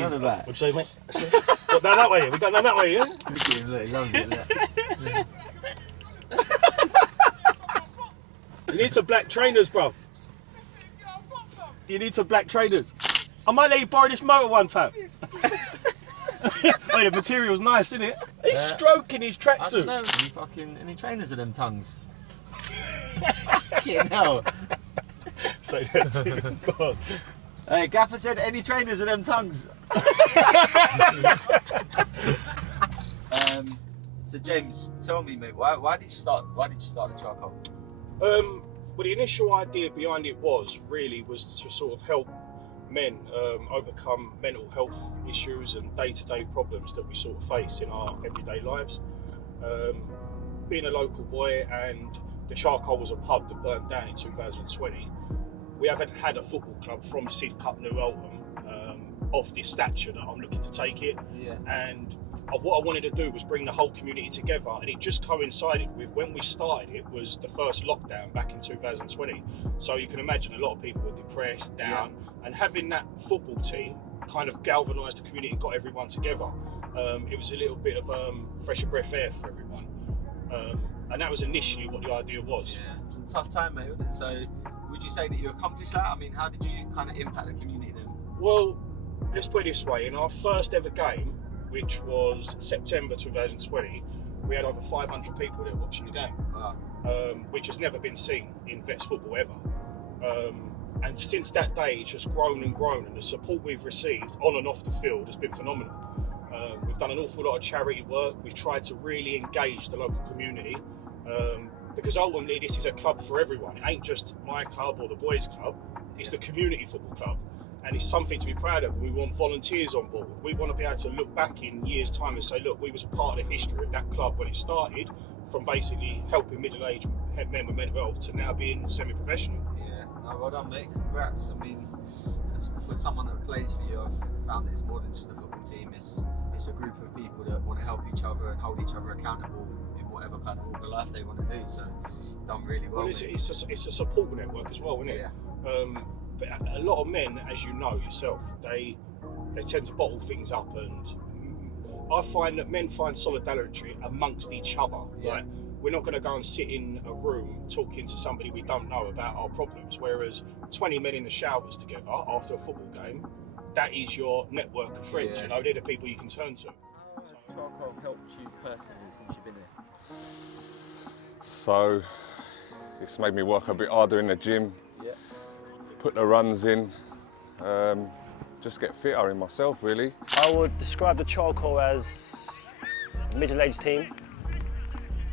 None of that. What'd you say, mate? What, down that way? We got down that way, yeah? Look at him, look, he loves it. Look. You need some black trainers, bruv. You need some black trainers. I might let you borrow this motor one time. Oh, the material's nice, isn't it? He's stroking his I don't tracksuit. know, any trainers with them tongues? Fucking hell. Say that to him. Go on. Hey, Gaffer said any trainers with them tongues. So James, tell me, mate, why did you start the charcoal? Well, the initial idea behind it was to sort of help men overcome mental health issues and day-to-day problems that we sort of face in our everyday lives. Being a local boy, and the Charcoal was a pub that burnt down in 2020, we haven't had a football club from Sidcup New Eltham of this stature that I'm looking to take it. Yeah. And what I wanted to do was bring the whole community together, and it just coincided with when we started. It was the first lockdown back in 2020, so you can imagine a lot of people were depressed, down, and having that football team kind of galvanised the community and got everyone together. It was a little bit of fresh breath air for everyone, and that was initially what the idea was. Yeah, it was a tough time, mate, wasn't it? So would you say that you accomplished that? I mean, how did you kind of impact the community then? Well, let's put it this way: in our first ever game, which was September 2020, we had over 500 people there watching the game. Wow. Which has never been seen in Vets football ever. And since that day, it's just grown and grown, and the support we've received on and off the field has been phenomenal. We've done an awful lot of charity work. We've tried to really engage the local community, because ultimately this is a club for everyone. It ain't just my club or the boys' club, it's the community football club. And it's something to be proud of. We want volunteers on board. We want to be able to look back in years' time and say, look, we was a part of the history of that club when it started, from basically helping middle-aged men with mental health to now being semi-professional. Yeah, no, well done, mate. Congrats. I mean, for someone that plays for you, I've found that it's more than just a football team. It's a group of people that want to help each other and hold each other accountable in whatever kind of walk of life they want to do. So, done really well. Well, it's a support network as well, isn't it? Yeah. But a lot of men, as you know yourself, they tend to bottle things up, and I find that men find solidarity amongst each other. Yeah. Like, we're not going to go and sit in a room talking to somebody we don't know about our problems, whereas 20 men in the showers together after a football game, that is your network of friends. Yeah. You know, they're the people you can turn to. How has charcoal helped you personally since you've been here? So it's made me work a bit harder in the gym, Yeah. put the runs in, just get fitter in myself really. I would describe the Charcoal as a middle-aged team.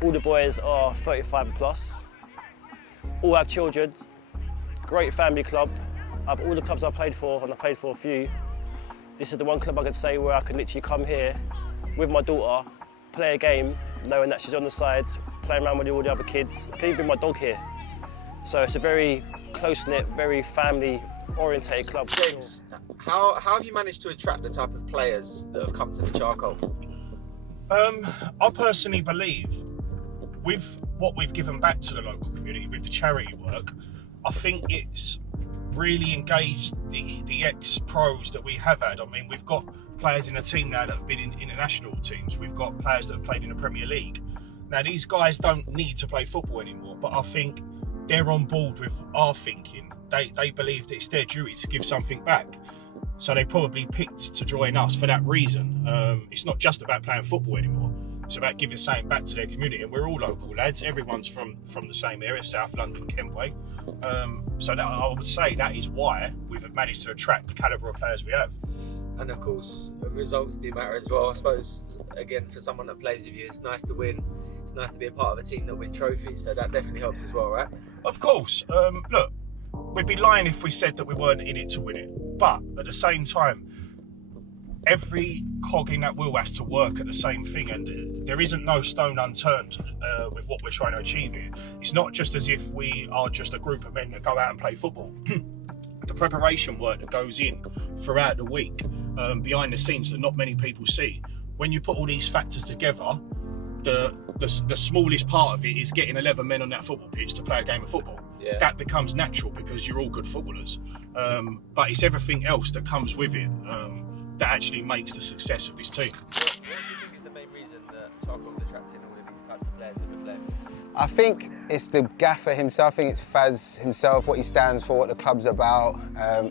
All the boys are 35 plus, all have children, great family club. Of all the clubs I played for, and I played for a few, this is the one club I could say where I can literally come here with my daughter, play a game, knowing that she's on the side, playing around with all the other kids. I can even bring my dog here. So it's a very close-knit, very family-orientated club. James, how have you managed to attract the type of players that have come to the Charcoal? I personally believe with what we've given back to the local community with the charity work, I think it's really engaged the ex-pros that we have had. I mean, we've got players in the team now that have been in international teams. We've got players that have played in the Premier League. Now, these guys don't need to play football anymore, but I think they're on board with our thinking. They believe that it's their duty to give something back. So they probably picked to join us for that reason. It's not just about playing football anymore. It's about giving something back to their community. And we're all local lads. Everyone's from the same area, South London, Kentway. So that, I would say that is why we've managed to attract the calibre of players we have. And of course, results do matter as well. I suppose, again, for someone that plays with you, it's nice to win. It's nice to be a part of a team that win trophies. So that definitely helps as well, right? Of course. Look, we'd be lying if we said that we weren't in it to win it. But at the same time, every cog in that wheel has to work at the same thing, and there isn't no stone unturned with what we're trying to achieve here. It's not just as if we are just a group of men that go out and play football. The preparation work that goes in throughout the week, behind the scenes, that not many people see. When you put all these factors together, the smallest part of it is getting 11 men on that football pitch to play a game of football. Yeah. That becomes natural because you're all good footballers. But it's everything else that comes with it. that actually makes the success of this team. What do you think is the main reason that Charcoal's attracting all of these types of players that have been playing? I think it's the gaffer himself. I think it's Faz himself, what he stands for, what the club's about.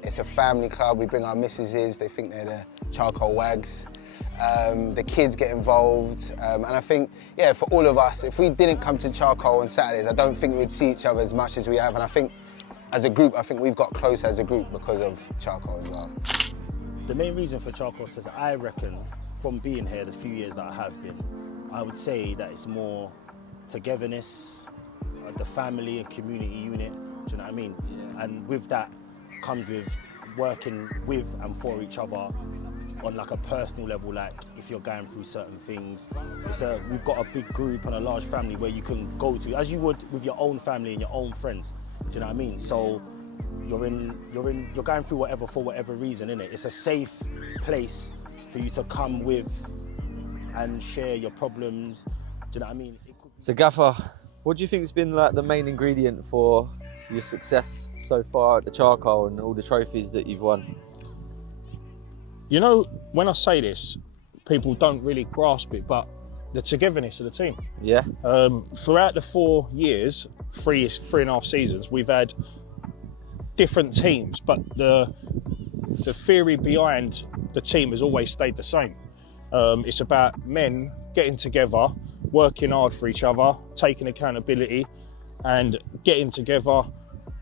It's a family club. We bring our missuses. They think they're the Charcoal Wags. The kids get involved. And I think, yeah, for all of us, if we didn't come to Charcoal on Saturdays, I don't think we'd see each other as much as we have. And I think, as a group, I think we've got close as a group because of Charcoal as well. The main reason for Charcoal says, I reckon, from being here the few years that I have been, I would say that it's more togetherness, the family and community unit, do you know what I mean? Yeah. And with that comes with working with and for each other on like a personal level, like if you're going through certain things. We've got a big group and a large family where you can go to, as you would with your own family and your own friends, do you know what I mean? So you're going through whatever for whatever reason, innit? It's a safe place for you to come with and share your problems, do you know what I mean? So Gaffer, what do you think has been like the main ingredient for your success so far at the Charcoal and all the trophies that you've won? You know, when I say this, people don't really grasp it, but the togetherness of the team. Yeah. Throughout the 4 years, three and a half seasons, we've had different teams, but the theory behind the team has always stayed the same. It's about men getting together, working hard for each other, taking accountability, and getting together,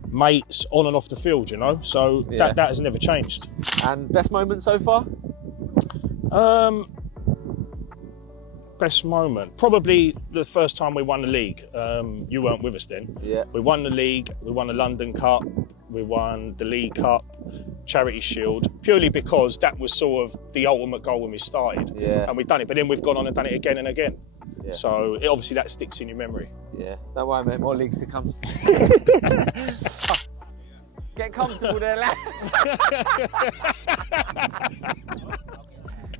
mates on and off the field, you know? So Yeah. that has never changed. And best moment so far? Best moment, probably the first time we won the league. You weren't with us then. Yeah. We won the league, we won the London Cup, we won the League Cup, Charity Shield, purely because that was sort of the ultimate goal when we started. Yeah. And we've done it, but then we've gone on and done it again and again. Yeah. So obviously that sticks in your memory. Yeah. Don't worry, mate. More leagues to come. Get comfortable there, lad.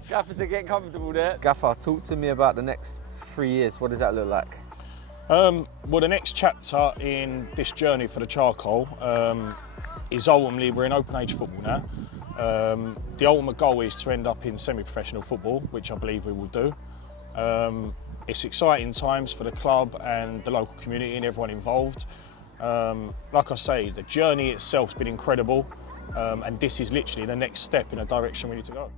Gaffer said get comfortable there. Gaffer, talk to me about the next 3 years. What does that look like? Well, the next chapter in this journey for the Charcoal is ultimately, we're in open age football now. The ultimate goal is to end up in semi-professional football, which I believe we will do. It's exciting times for the club and the local community and everyone involved. Like I say, the journey itself's been incredible, and this is literally the next step in a direction we need to go.